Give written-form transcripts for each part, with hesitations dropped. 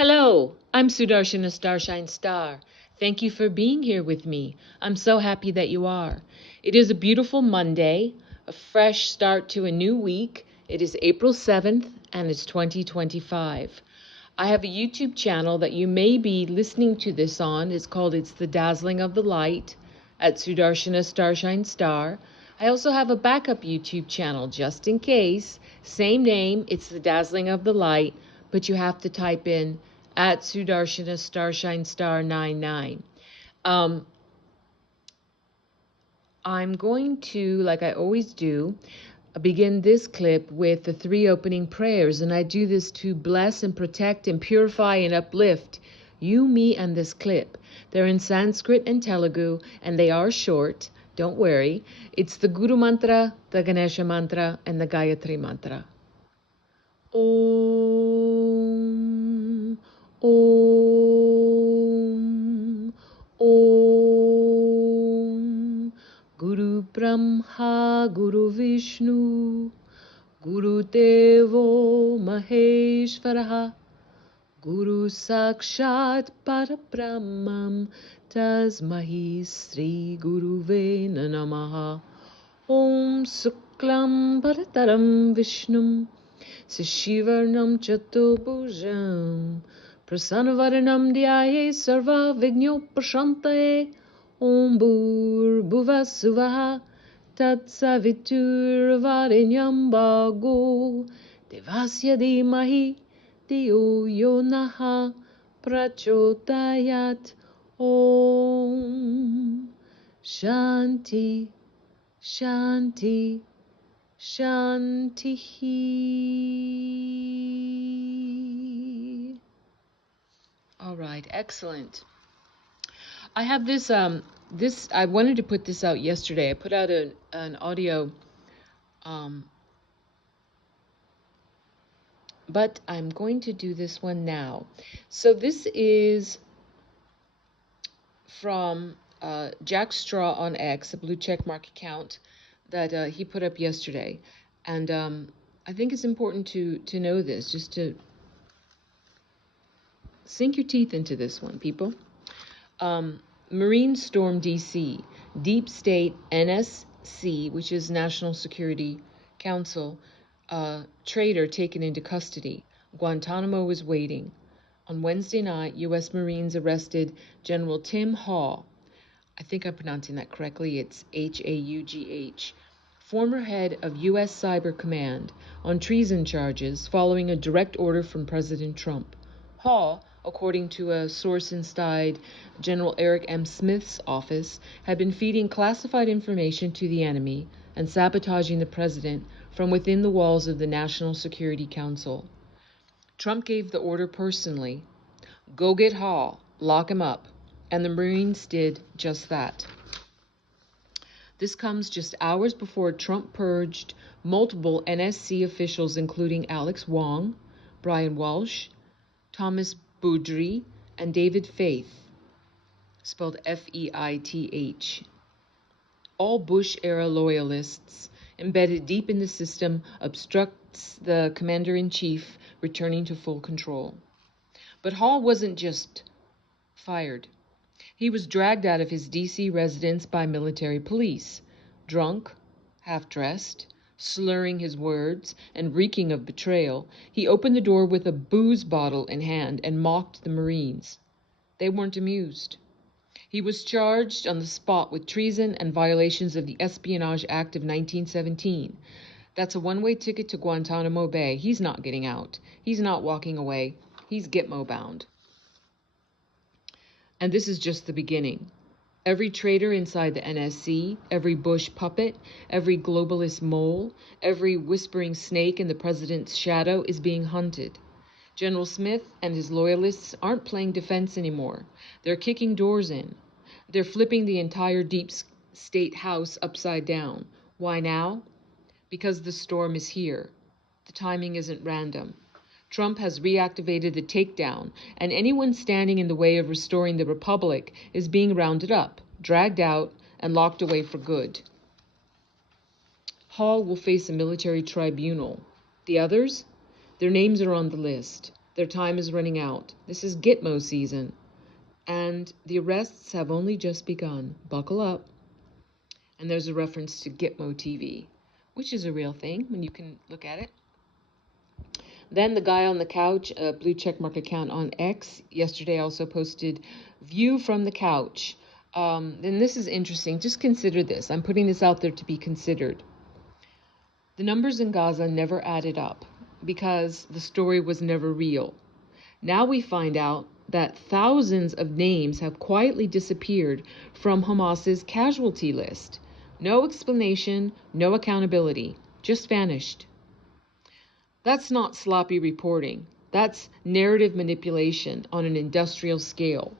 Hello, I'm Sudarshana Starshine Star. Thank you for being here with me. I'm so happy that you are. It is a beautiful Monday, a fresh start to a new week. It is April 7th and it's 2025. I have a YouTube channel that you may be listening to this on. It's called It's the Dazzling of the Light at Sudarshana Starshine Star. I also have a backup YouTube channel just in case. Same name, It's the Dazzling of the Light, but you have to type in at Sudarshana Starshine Star 99. I'm going to, like I always do, begin this clip with the 3 opening prayers, and I do this to bless and protect and purify and uplift you, me, and this clip. They're in Sanskrit and Telugu, and they are short. Don't worry. It's the Guru Mantra, the Ganesha Mantra, and the Gayatri Mantra. Om, Om, Om. Guru Brahma, Guru Vishnu, Guru Devo Maheshwaraha, Guru Sakshat Parabrahmam, Tasmahi Sri Guruve Namaha. Om Suklam Bharataram Vishnum, Sashivarnam Chatubhujam, Prasanavaranam Dhyaye Sarva Vignopashantaye. Om Bhur Suvaha Tat Savitur Varenyam Bhago Devasya Dhimahi Dhiyo Yonaha Prachodayat. Om Shanti Shanti Shanti. All right, excellent. I have this, I wanted to put this out yesterday. I put out an audio, but I'm going to do this one now. So this is from Jack Straw on X, a blue checkmark account that he put up yesterday. And I think it's important to know this, just to sink your teeth into this one, people. Marines storm D.C. Deep State NSC, which is National Security Council, traitor taken into custody. Guantanamo is waiting. On Wednesday night, U.S. Marines arrested General Tim Hall. I think I'm pronouncing that correctly. It's Haugh, former head of U.S. Cyber Command, on treason charges following a direct order from President Trump. Hall, according to a source inside General Eric M. Smith's office, had been feeding classified information to the enemy and sabotaging the president from within the walls of the National Security Council. Trump gave the order personally. Go get Hall, lock him up. And the Marines did just that. This comes just hours before Trump purged multiple NSC officials, including Alex Wong, Brian Walsh, Thomas Boudry, and David Faith, spelled Feith. All Bush-era loyalists embedded deep in the system obstructs the commander-in-chief returning to full control. But Hall wasn't just fired. He was dragged out of his D.C. residence by military police, drunk, half-dressed, slurring his words, and reeking of betrayal. He opened the door with a booze bottle in hand and mocked the Marines. They weren't amused. He was charged on the spot with treason and violations of the Espionage Act of 1917. That's a one-way ticket to Guantanamo Bay. He's not getting out. He's not walking away. He's Gitmo bound. And this is just the beginning. Every traitor inside the NSC, every Bush puppet, every globalist mole, every whispering snake in the president's shadow is being hunted. General Smith and his loyalists aren't playing defense anymore. They're kicking doors in. They're flipping the entire deep state house upside down. Why now? Because the storm is here. The timing isn't random. Trump has reactivated the takedown, and anyone standing in the way of restoring the republic is being rounded up, dragged out, and locked away for good. Hall will face a military tribunal. The others? Their names are on the list. Their time is running out. This is Gitmo season, and the arrests have only just begun. Buckle up. And there's a reference to Gitmo TV, which is a real thing when you can look at it. Then the guy on the couch, a blue checkmark account on X, yesterday also posted view from the couch. And this is interesting. Just consider this. I'm putting this out there to be considered. The numbers in Gaza never added up because the story was never real. Now we find out that thousands of names have quietly disappeared from Hamas's casualty list. No explanation, no accountability, just vanished. That's not sloppy reporting. That's narrative manipulation on an industrial scale.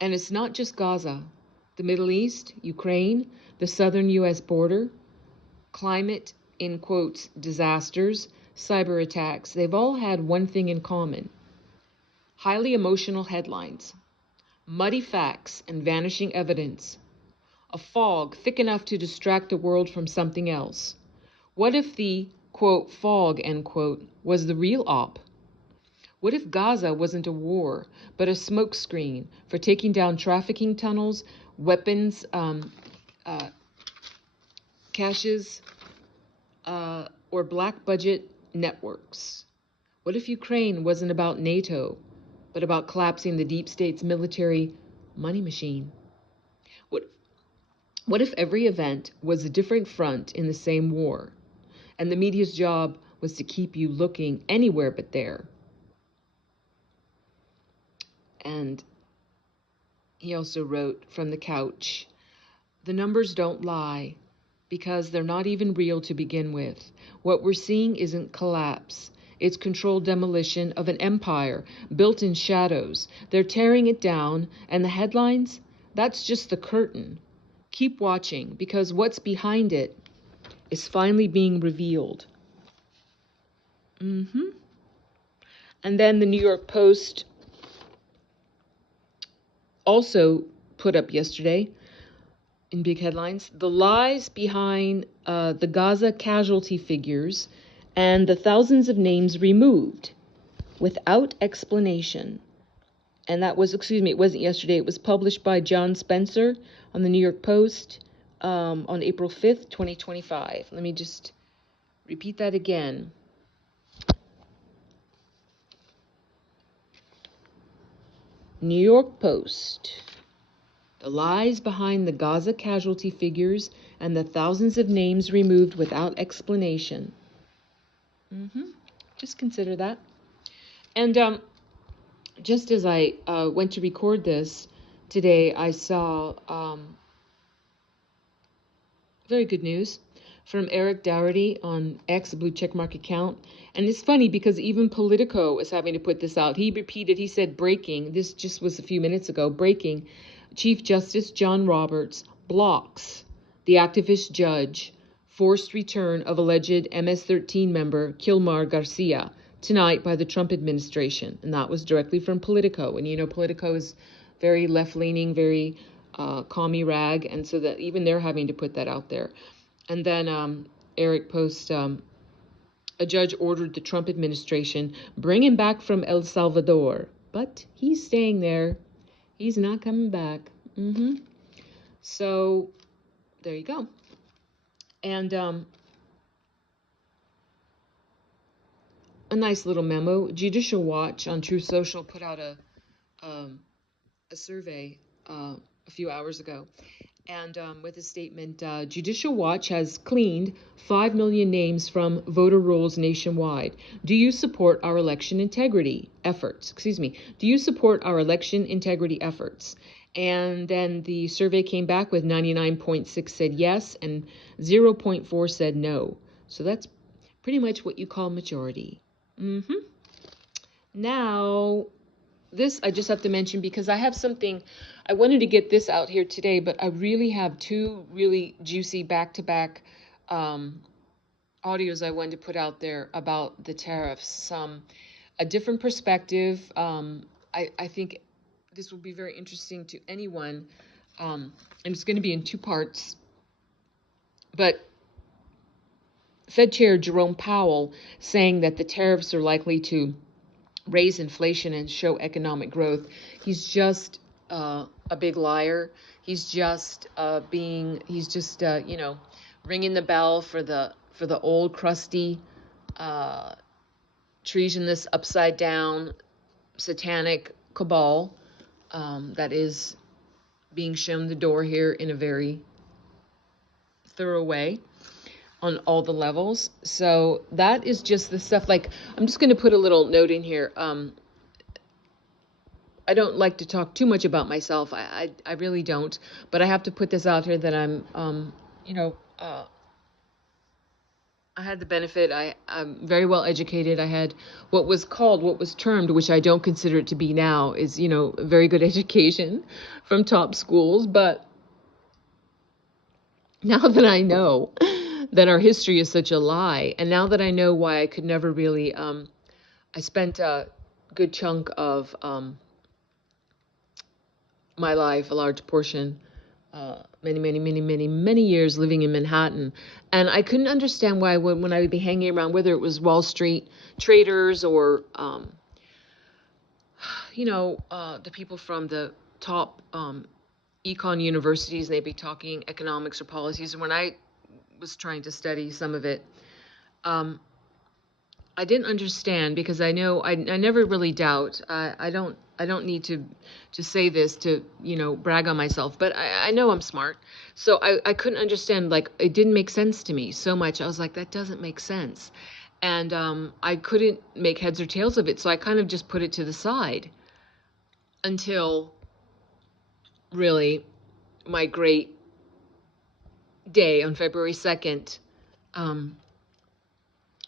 And it's not just Gaza. The Middle East, Ukraine, the southern U.S. border, climate, in quotes, disasters, cyber attacks, they've all had one thing in common. Highly emotional headlines, muddy facts and vanishing evidence, a fog thick enough to distract the world from something else. What if the, quote, fog, end quote, was the real op? What if Gaza wasn't a war, but a smokescreen for taking down trafficking tunnels, weapons, caches, or black budget networks? What if Ukraine wasn't about NATO, but about collapsing the deep state's military money machine? What if every event was a different front in the same war, and the media's job was to keep you looking anywhere but there? And he also wrote from the couch, the numbers don't lie because they're not even real to begin with. What we're seeing isn't collapse. It's controlled demolition of an empire built in shadows. They're tearing it down, and the headlines, that's just the curtain. Keep watching, because what's behind it is finally being revealed. And then the New York Post also put up yesterday, in big headlines, the lies behind the Gaza casualty figures and the thousands of names removed without explanation. And that was, it wasn't yesterday, it was published by John Spencer on the New York Post on April 5th, 2025. Let me just repeat that again. New York Post. The lies behind the Gaza casualty figures and the thousands of names removed without explanation. Just consider that. And just as I went to record this today, I saw very good news from Eric Dougherty on X, blue checkmark account. And it's funny because even Politico is having to put this out. He repeated, he said, breaking, this just was a few minutes ago, breaking, Chief Justice John Roberts blocks the activist judge forced return of alleged MS-13 member Kilmar Garcia tonight by the Trump administration. And that was directly from Politico. And you know, Politico is very left-leaning, very commie rag, and so that even they're having to put that out there. And then Eric posts, a judge ordered the Trump administration bring him back from El Salvador, but he's staying there. He's not coming back. So there you go. And a nice little memo. Judicial Watch on True Social put out a survey a few hours ago. And with a statement, Judicial Watch has cleaned 5 million names from voter rolls nationwide. Do you support our election integrity efforts? Do you support our election integrity efforts? And then the survey came back with 99.6 said yes and 0.4 said no. So that's pretty much what you call majority. Now, this I just have to mention because I have something, I wanted to get this out here today, but I really have two really juicy back-to-back audios I wanted to put out there about the tariffs. A different perspective. I think this will be very interesting to anyone, and it's going to be in two parts. But Fed Chair Jerome Powell saying that the tariffs are likely to raise inflation and show economic growth. He's just a big liar. He's just ringing the bell for the old crusty, treasonous, upside down, satanic cabal that is being shown the door here in a very thorough way on all the levels. So that is just the stuff. Like, I'm just going to put a little note in here. I don't like to talk too much about myself. I really don't. But I have to put this out here that I'm, I had the benefit. I'm very well educated. I had what was termed, which I don't consider it to be now, is, a very good education from top schools. But now that I know that our history is such a lie, and now that I know why I could never really, I spent a good chunk of my life, a large portion, many years living in Manhattan. And I couldn't understand why when I would be hanging around, whether it was Wall Street traders or, the people from the top econ universities, and they'd be talking economics or policies. And when I was trying to study some of it, I didn't understand, because I know I never really doubt. I don't need to say this to, brag on myself, but I know I'm smart. So I couldn't understand, like, it didn't make sense to me so much. I was like, that doesn't make sense. And I couldn't make heads or tails of it. So I kind of just put it to the side until really my great day on February 2nd,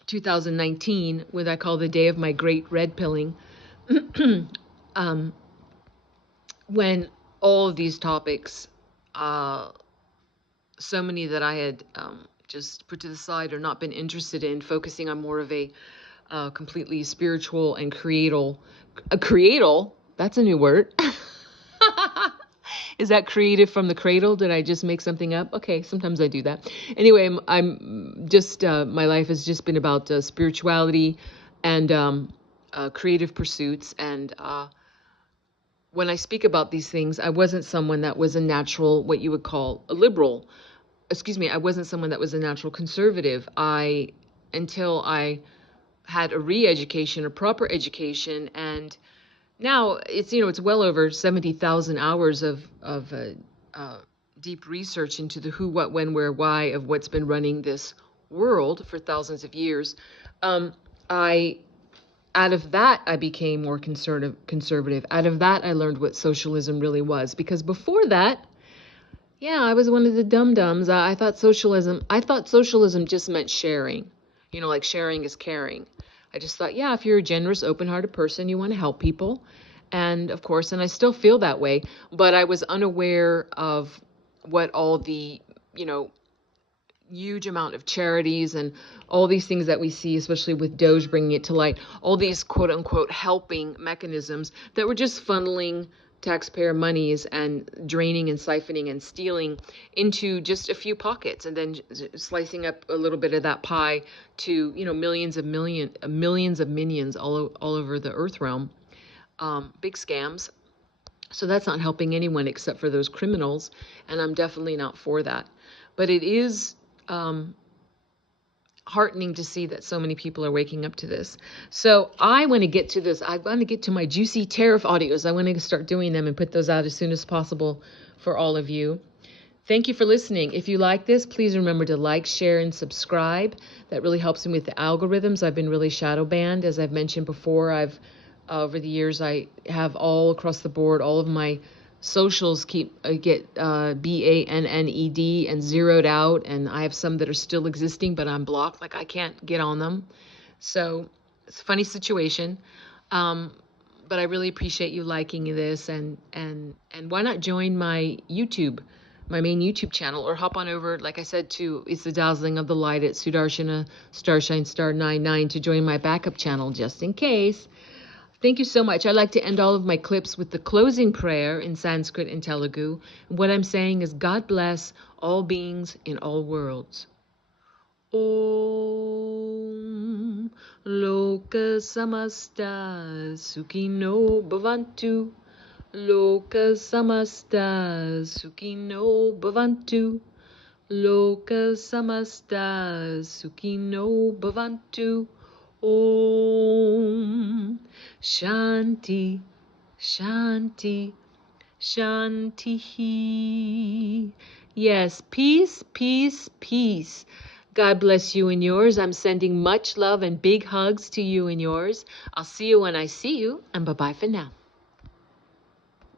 2019, what I call the day of my great red pilling, when all of these topics, so many that I had just put to the side or not been interested in, focusing on more of a completely spiritual and creatal, that's a new word. Is that creative from the cradle? Did I just make something up? Okay, sometimes I do that. Anyway, I'm just, my life has just been about spirituality and creative pursuits. And when I speak about these things, I wasn't someone that was a natural, what you would call a liberal. I wasn't someone that was a natural conservative. Until I had a re-education, a proper education, and now it's, it's well over 70,000 hours of deep research into the who, what, when, where, why of what's been running this world for thousands of years. Out of that, I became more conservative. Out of that, I learned what socialism really was. Because before that, I was one of the dum-dums. I thought socialism just meant sharing. Like sharing is caring. I just thought, if you're a generous, open-hearted person, you want to help people. And of course, and I still feel that way, but I was unaware of what all the, huge amount of charities and all these things that we see, especially with Doge bringing it to light, all these quote unquote helping mechanisms that were just funneling taxpayer monies and draining and siphoning and stealing into just a few pockets, and then slicing up a little bit of that pie to, millions of minions all over the earth realm. Big scams. So that's not helping anyone except for those criminals, and I'm definitely not for that. But it is heartening to see that so many people are waking up to this. So I want to get to this. I want to get to my juicy tariff audios. I want to start doing them and put those out as soon as possible for all of you. Thank you for listening. If you like this, please remember to like, share, and subscribe. That really helps me with the algorithms. I've been really shadow banned. As I've mentioned before, over the years, I have all across the board, all of my socials get banned and zeroed out, and I have some that are still existing, but I'm blocked. Like, I can't get on them. So it's a funny situation. But I really appreciate you liking this, and why not join my main YouTube channel, or hop on over, like I said, to It's the Dazzling of the Light at Sudarshana Starshine Star 99 to join my backup channel just in case. Thank you so much. I like to end all of my clips with the closing prayer in Sanskrit and Telugu. What I'm saying is, God bless all beings in all worlds. Om Loka Samasta Sukhino Bhavantu. Loka Samasta Sukhino Bhavantu. Loka Samasta Sukhino Bhavantu. Om Shanti Shanti Shanti. Yes, peace, peace, peace. God bless you and yours. I'm sending much love and big hugs to you and yours. I'll see you when I see you, and bye-bye for now.